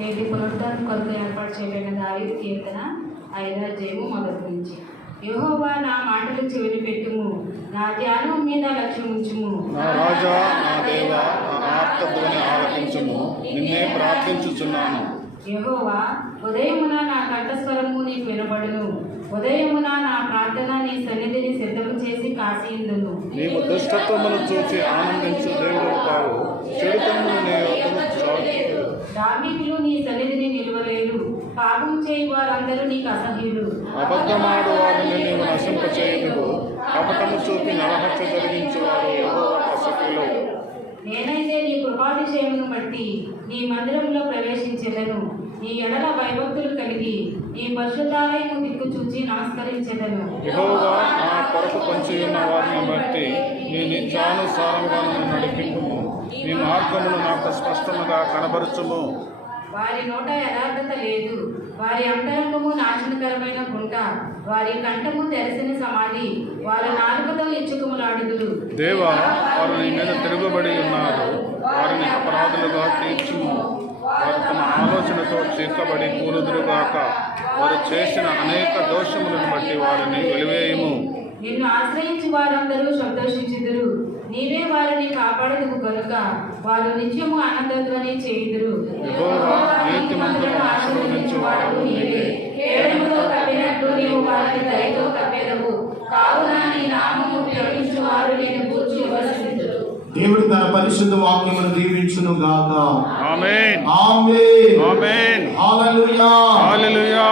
నేటి పునరుద్ధరణ కొరకు ఏర్పాటు చేయబడిన దావీదు కీర్తన 5వ అధ్యాయము మొదటి నుంచి. యెహోవా నా మాటలు చెవిని పెట్టుము, నా ధ్యానం మీద లక్ష్యం ఉంచుము. నా రాజా, నా దేవా, నా ఆర్తధ్వని ఆలకించుము, నిన్నే ప్రార్థించుచున్నాను. యెహోవా, ఉదయమున నా కంఠస్వరము నీకు వినబడును. ఉదయమున నా ప్రార్థన నీ సన్నిధిని సిద్ధము చేసి కాసియుందును. నీవు దుష్టత్వమును చూసి ఆనందించు దేవుడు కావు, చెడుతనమును నీ వద్దకు చాటుకొను. దావీదులు నీ సన్నిధిని నిలువలేరు, పాపం చేయి వారందరూ నీకు అసహ్యులు. అబద్ధమాడు వారిని నీవు నశింపచేయుదువు, కపటము చూపి నరహత్య జరిగించువారు యెహోవాకు అసహ్యులు. నేనైతే నీ కృపాతిశయమును బట్టి నీ మందిరంలో ప్రవేశించెదను. నీ ఎడల భయభక్తులు కలిగి నీ పరిశుద్ధాలయము దిక్కు చూచి నమస్కరించెదను. యెహోవా, నా కొరకు పొంచి ఉన్న వారిని బట్టి నీ నిత్యానుసారముగా నన్ను నడిపింపుము, నీ మార్గమును నాకు స్పష్టముగా కనబరచుము. వారి నోట యథార్థత లేదు, వారి అంతరంగము నాశనకరమైన గుంట, వారి కంఠము తెరసిన సమాధి, వారి నాలుకతో ఇచ్చుకుములాడుదురు. దేవా, వారు నీ మీద తిరుగుబడి ఉన్నారు, వారిని అపరాధులుగా తీర్చుము. వారు తమ ఆలోచనతో చీకబడి కూలుదురుగాక, వారు చేసిన అనేక దోషములను బట్టి వారిని వెలివేయము. నిన్ను ఆశ్రయించి వారందరూ సంతోషించుదురు. నీవే వారిని కాపాడదువు గనుక వారు నిత్యము ఆనందధ్వని చేయుదురు. యెహోవా, నీతిమంతులను ఆశీర్వదించువాడు నీవే. కేడముతో కప్పినట్టు నీవు వారిని దయతో కప్పెదవు. కావున నీ నామము ప్రకటించువారు నిన్ను గూర్చి ఉల్లసించుదురు. దేవుడు తన పరిశుద్ధ వాక్యమును దీవించును గాక. ఆమేన్. ఆమేన్. ఆమేన్. హల్లెలూయా. హల్లెలూయా.